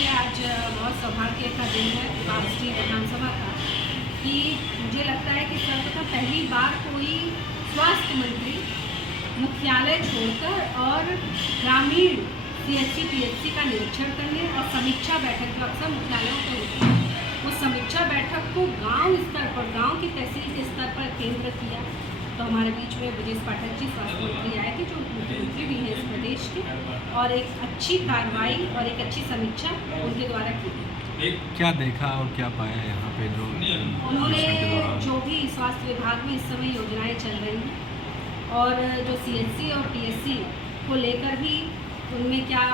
देखिए आज बहुत सौभाग्य का दिन है महाराष्ट्र विधानसभा का कि मुझे लगता है कि सर्वप्रथम पहली बार कोई स्वास्थ्य मंत्री मुख्यालय छोड़कर और ग्रामीण सीएचसी पीएचसी का निरीक्षण करने और समीक्षा बैठक जो अक्सर मुख्यालयों पर होती है उस समीक्षा बैठक को गांव स्तर पर, गांव की तहसील के स्तर पर केंद्र किया। तो हमारे बीच में ब्रजेश पाठक जी स्वास्थ्य मंत्री आए थे जो मुख्यमंत्री भी हैं इस प्रदेश के, और एक अच्छी कार्रवाई और एक अच्छी समीक्षा उनके द्वारा की गई। क्या देखा और क्या पाया यहाँ पे जो उन्होंने जो भी स्वास्थ्य विभाग में इस समय योजनाएं चल रही हैं और जो सीएचसी और पीएचसी को लेकर भी उनमें क्या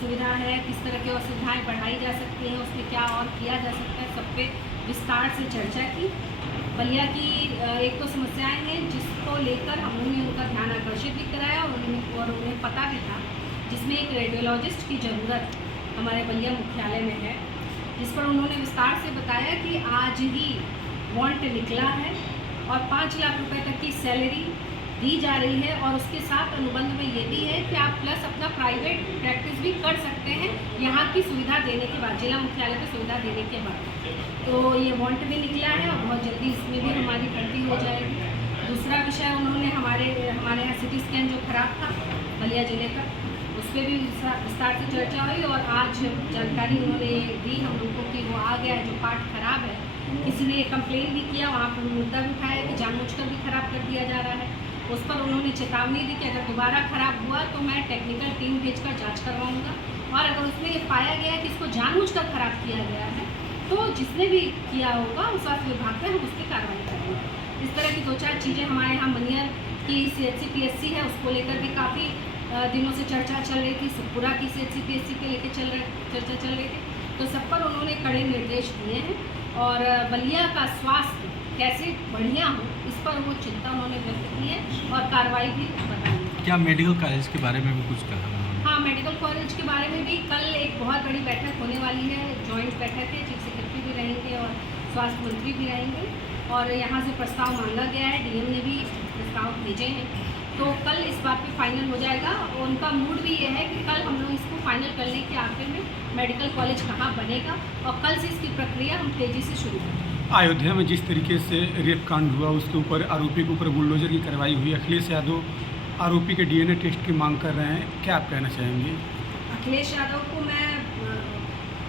सुविधा है, किस तरह की और सुविधाएँ बढ़ाई जा सकती हैं, उसमें क्या और किया जा सकता है, सब पे विस्तार से चर्चा की। बलिया की एक तो समस्याएं हैं जिसको लेकर हमने उनका ध्यान आकर्षित भी कराया और उन्हें पता भी था, जिसमें एक रेडियोलॉजिस्ट की ज़रूरत हमारे बलिया मुख्यालय में है, जिस पर उन्होंने विस्तार से बताया कि आज ही वांट निकला है और 5 लाख रुपए तक की सैलरी दी जा रही है और उसके साथ अनुबंध में ये भी है कि आप प्लस अपना प्राइवेट प्रैक्टिस भी कर सकते हैं यहाँ की सुविधा देने के बाद, जिला मुख्यालय पर सुविधा देने के बाद। तो ये वांट भी निकला है और बहुत जल्दी इसमें भी हमारी भर्ती हो जाएगी। दूसरा विषय उन्होंने हमारे यहाँ सिटी स्कैन जो खराब था बलिया जिले का, उस पर भी विस्तार से चर्चा हुई और आज जानकारी उन्होंने दी हम लोगों को कि वो आ गया है, जो पार्ट खराब है। किसी ने कंप्लेन भी किया, वहाँ पर मुद्दा भी उठाया कि जानबूझकर भी खराब कर दिया जा रहा है। उस पर उन्होंने चेतावनी दी कि अगर दोबारा खराब हुआ तो मैं टेक्निकल टीम भेजकर जांच करवाऊंगा और अगर उसमें पाया गया कि इसको जानबूझकर खराब किया गया है तो जिसने भी किया होगा उस स्वास्थ्य विभाग पर हम उस पर कार्रवाई करेंगे। इस तरह की 2-4 चीज़ें हमारे यहाँ मनियर की सीएचसी पीएचसी है उसको लेकर भी काफ़ी दिनों से चर्चा चल रही थी। सुखपुरा की सीएचसी पीएचसी के लेकर चर्चा चल रही थी। तो सब पर उन्होंने कड़े निर्देश दिए हैं और बलिया का स्वास्थ्य कैसे बढ़िया हो इस पर वो चिंता उन्होंने व्यक्त की है और कार्रवाई भी बताई है। क्या मेडिकल कॉलेज के बारे में भी कुछ कहा? हाँ, मेडिकल कॉलेज के बारे में भी कल एक बहुत बड़ी बैठक होने वाली है, जॉइंट बैठक है, चीफ सेक्रेटरी भी रहेंगे और स्वास्थ्य मंत्री भी रहेंगे और यहाँ से प्रस्ताव मांगा गया है, डीएम ने भी प्रस्ताव भेजे हैं। तो कल इस बात पे फाइनल हो जाएगा और उनका मूड भी ये है कि कल हम लोग इसको फाइनल करने के आखिर में मेडिकल कॉलेज कहाँ बनेगा और कल से इसकी प्रक्रिया हम तेज़ी से शुरू करेंगे। अयोध्या में जिस तरीके से रेप कांड हुआ उसके ऊपर आरोपी के ऊपर बुलडोजर की कार्रवाई हुई, अखिलेश यादव आरोपी के डीएनए टेस्ट की मांग कर रहे हैं, क्या आप कहना चाहेंगे? अखिलेश यादव को मैं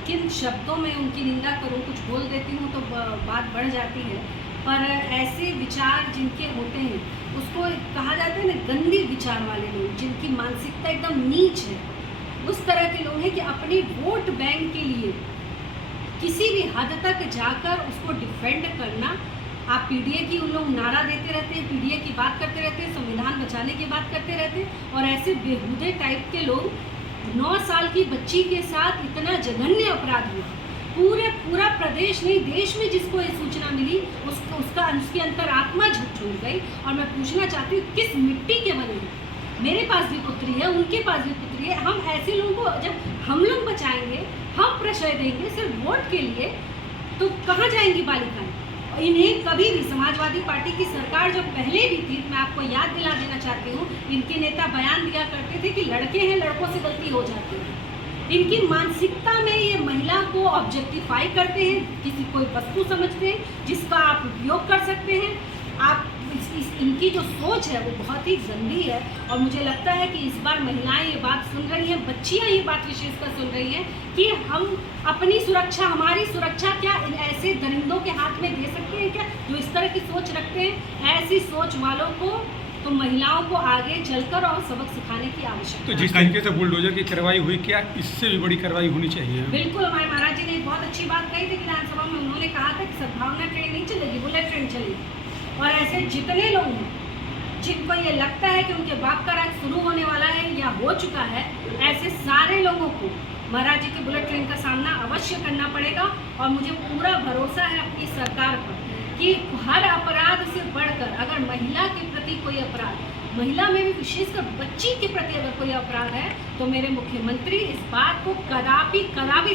किन शब्दों में उनकी निंदा करूं, कुछ बोल देती हूं तो बात बढ़ जाती है, पर ऐसे विचार जिनके होते हैं उसको कहा जाता है ना गंदे विचार वाले लोग, जिनकी मानसिकता एकदम नीच है, उस तरह के लोग हैं कि अपने वोट बैंक के लिए किसी भी हद तक जाकर उसको डिफेंड करना। आप पीडीए की उन लोग नारा देते रहते हैं, पीडीए की बात करते रहते हैं, संविधान बचाने की बात करते रहते हैं और ऐसे बेहुदे टाइप के लोग 9 साल की बच्ची के साथ इतना जघन्य अपराध हुआ, पूरा प्रदेश नहीं देश में जिसको ये सूचना मिली उसकी अंतरात्मा झकझोर गई। और मैं पूछना चाहती हूँ किस मिट्टी के बने हैं? मेरे पास भी पुत्री है, उनके पास भी पुत्री है। हम ऐसे लोगों को जब हम लोग बचाएंगे, हम प्रश्रय देंगे सिर्फ वोट के लिए, तो कहाँ जाएंगी बालिकाएं? इन्हें कभी भी समाजवादी पार्टी की सरकार जब पहले भी थी, मैं आपको याद दिला देना चाहती हूँ, इनके नेता बयान दिया करते थे कि लड़के हैं, लड़कों से गलती हो जाती है। इनकी मानसिकता में ये महिला को ऑब्जेक्टिफाई करते हैं, किसी कोई वस्तु समझते हैं जिसका आप उपयोग कर सकते हैं। आप इनकी जो सोच है वो बहुत ही गंदी है और मुझे लगता है कि इस बार महिलाएं ये बात सुन रही हैं, बच्चियां ये बात विशेषकर सुन रही हैं कि हम अपनी सुरक्षा, हमारी सुरक्षा क्या ऐसे दरिंदों के हाथ में दे सकते हैं क्या, जो इस तरह की सोच रखते हैं। ऐसी सोच वालों को तो महिलाओं को आगे चलकर और सबक सिखाने की आवश्यकता है। तो जिस तरीके से बुलडोजर की कार्रवाई हुई, क्या इससे भी बड़ी कार्रवाई होनी चाहिए? बिल्कुल, हमारे महाराज जी ने एक बहुत अच्छी बात कही थी विधानसभा में। उन्होंने कहा था कि सद्भावना ट्रेन नहीं चलेगी, बुलेट ट्रेन चलेगी। और ऐसे जितने लोग हैं जिनको ये लगता है कि उनके बाप का राज शुरू होने वाला है या हो चुका है, ऐसे सारे लोगों को महाराज जी की बुलेट ट्रेन का सामना अवश्य करना पड़ेगा। और मुझे पूरा भरोसा है अपनी सरकार पर कि हर अपराध से बढ़कर अगर महिला के प्रति कोई अपराध महिला में भी विशेषकर बच्ची के प्रति अगर कोई अपराध है तो मेरे मुख्यमंत्री इस बात को कदापि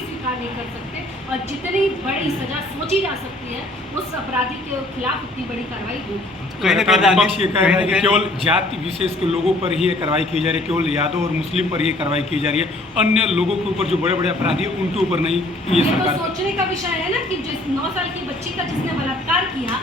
स्वीकार नहीं कर सकते और जितनी बड़ी सजा सोची जा सकती है उस अपराधी के खिलाफ उतनी बड़ी कार्रवाई होगी। कहीं ना लगातार विपक्ष ये कह रहा है कहीं कि ना केवल जाति विशेष के लोगों पर ही ये कार्रवाई की जा रही है, केवल यादव और मुस्लिम पर ही कार्रवाई की जा रही है, अन्य लोगों के ऊपर जो बड़े बड़े अपराधी है उनके ऊपर नहीं। ये तो सरकार सोचने का विषय है ना कि जिस 9 साल की बच्ची का जिसने बलात्कार किया,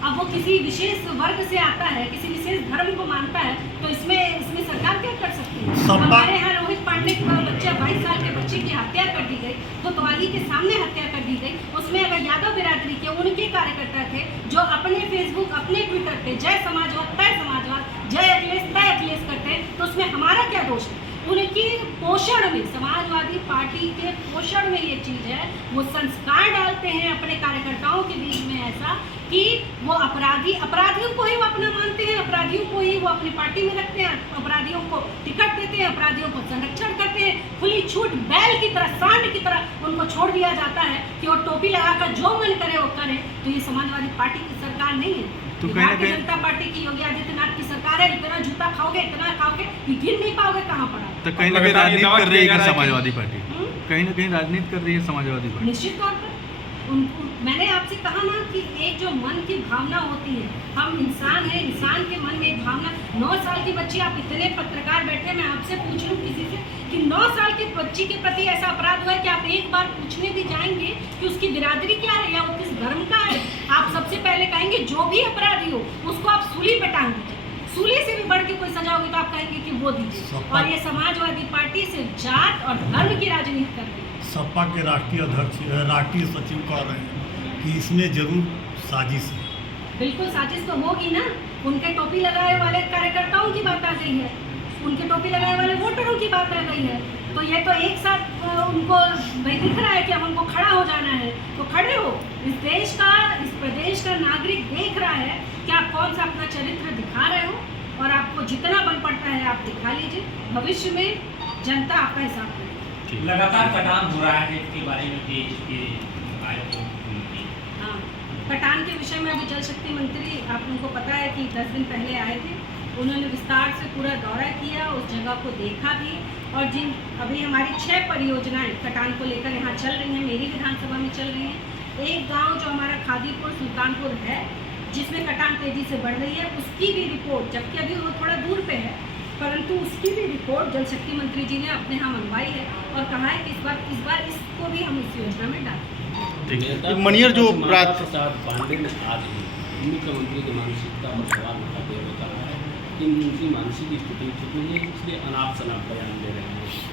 अब वो किसी विशेष वर्ग से आता है, किसी विशेष धर्म को मानता है, तो इसमें सरकार क्या कर सकती है? हमारे यहाँ रोहित पांडे का बच्चा 22 साल के बच्चे की हत्या कर दी गई, कोतवाली के सामने हत्या कर दी गई। उसमें अगर यादव बिरादरी के उनके कार्यकर्ता थे जो अपने फेसबुक अपने ट्विटर पे जय समाजवाद तय समाजवाद, जय अखिलेश तय अखिलेश करते हैं, तो उसमें हमारा क्या दोष है? उनकी पोषण में, समाजवादी पार्टी के पोषण में ये चीज़ है, वो संस्कार डालते हैं अपने कार्यकर्ताओं के बीच में ऐसा कि वो अपराधियों को ही वो अपना मानते हैं, अपराधियों को ही वो अपनी पार्टी में रखते हैं, अपराधियों को टिकट देते हैं, अपराधियों को संरक्षण करते हैं, खुली छूट बैल की तरह, सांड की तरह उनको छोड़ दिया जाता है कि वो टोपी लगाकर जो मन करे वो करे। तो ये समाजवादी पार्टी की सरकार नहीं है, तो भारतीय जनता पार्टी की योगी आदित्यनाथ की सरकार है। इतना जूता खाओगे, इतना खाओगे कि गिन नहीं पाओगे कहाँ पड़ा। तो कहीं ना कहीं राजनीति कर रही है समाजवादी पार्टी, हम्म? कहीं ना कहीं राजनीति कर रही है समाजवादी पार्टी। निश्चित तौर पर मैंने आपसे कहा ना कि एक जो मन की भावना होती है, हम इंसान हैं, इंसान के मन में एक भावना। 9 साल की बच्ची, आप इतने पत्रकार बैठे, मैं आपसे पूछ लूँ किसी से कि 9 साल की बच्ची के प्रति ऐसा अपराध हुआ है कि आप एक बार पूछने भी जाएंगे कि उसकी बिरादरी क्या है या वो किस धर्म का है, आप सबसे पहले कहेंगे जो भी अपराधी हो उसको आप सूली पे टांग दीजिए। सूली से भी बढ़ के कोई सजा होगी तो आप कहेंगे कि वो दीजिए। और ये समाजवादी पार्टी सिर्फ जात और धर्म की राजनीति कर रही है। सपा के राष्ट्रीय सचिव कह रहे हैं कि इसमें जरूर साजिश है। बिल्कुल साजिश तो होगी ना। उनके टोपी लगाए वाले कार्यकर्ताओं की बात आ गई है, उनके टोपी लगाए वाले वोटरों की बात आ गई है। तो ये तो एक साथ उनको भाई दिख रहा है कि अब हमको खड़ा हो जाना है, तो खड़े हो। इस देश का, इस प्रदेश का नागरिक देख रहा है कि आप कौन सा अपना चरित्र दिखा रहे हो और आपको जितना बल पड़ता है आप दिखा लीजिए। भविष्य में जनता आपका हिसाब करेगी। लगातार कटान हो रहा है इसके बारे में भी आए थे। हाँ, कटान के विषय में अभी जल शक्ति मंत्री, आप उनको पता है कि 10 दिन पहले आए थे, उन्होंने विस्तार से पूरा दौरा किया, उस जगह को देखा भी। और जिन अभी हमारी 6 परियोजनाएं कटान को लेकर यहाँ चल रही हैं, मेरी विधानसभा में चल रही हैं। एक गांव जो हमारा खादीपुर सुल्तानपुर है जिसमें कटान तेजी से बढ़ रही है, उसकी भी रिपोर्ट, जबकि अभी वो थोड़ा दूर पे है, परंतु उसकी भी रिपोर्ट जल शक्ति मंत्री जी ने अपने यहाँ मंगवाई है और कहा है कि इस बार इसको भी हम इस योजना में डालें। मनियर जो प्रसाद पांडे ने आज मुख्यमंत्री की मानसिकता पर सवाल उठाते हुए कहा है कि उनकी मानसिक स्थिति ठीक नहीं है, इसलिए अनाप शनाप बयान दे रहे हैं।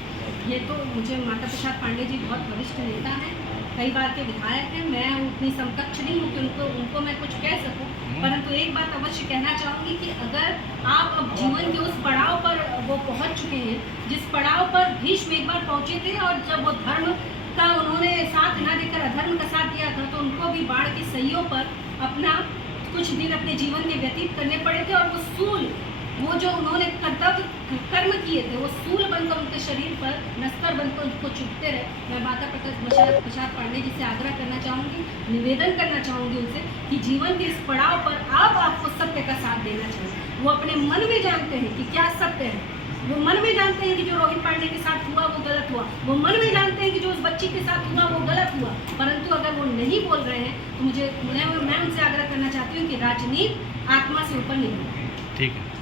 ये तो मुझे माता प्रसाद पांडे जी बहुत वरिष्ठ नेता हैं, कई बार के विधायक हैं, मैं उतनी समकक्ष नहीं हूँ कि उनको मैं कुछ कह सकूँ। परंतु एक बात अवश्य कहना चाहूँगी कि अगर आप अब जीवन के उस पड़ाव पर वो पहुँच चुके हैं जिस पड़ाव पर भीष्म एक बार पहुँचे थे और जब वो धर्म का उन्होंने साथ ना देकर अधर्म का साथ दिया था, तो उनको भी बाढ़ की सहियों पर अपना कुछ दिन अपने जीवन के व्यतीत करने पड़े थे। और वो सूल, वो जो उन्होंने कर्म किए थे, वो सूल बनकर उनके शरीर पर नस्तर बनकर उनको चुभते रहे। मैं माता प्रसाद पांडे जी से आग्रह करना चाहूँगी, निवेदन करना चाहूँगी उनसे कि जीवन के इस पड़ाव पर आपको सत्य का साथ देना चाहिए। वो अपने मन में जानते हैं कि क्या सत्य है, वो मन में जानते हैं कि जो रोहित पांडे के साथ हुआ वो गलत हुआ, वो मन में जानते हैं कि जो उस बच्ची के साथ हुआ वो गलत हुआ, परंतु अगर वो नहीं बोल रहे हैं तो मैं उनसे आग्रह करना चाहती हूँ कि राजनीति आत्मा से ऊपर नहीं। ठीक है।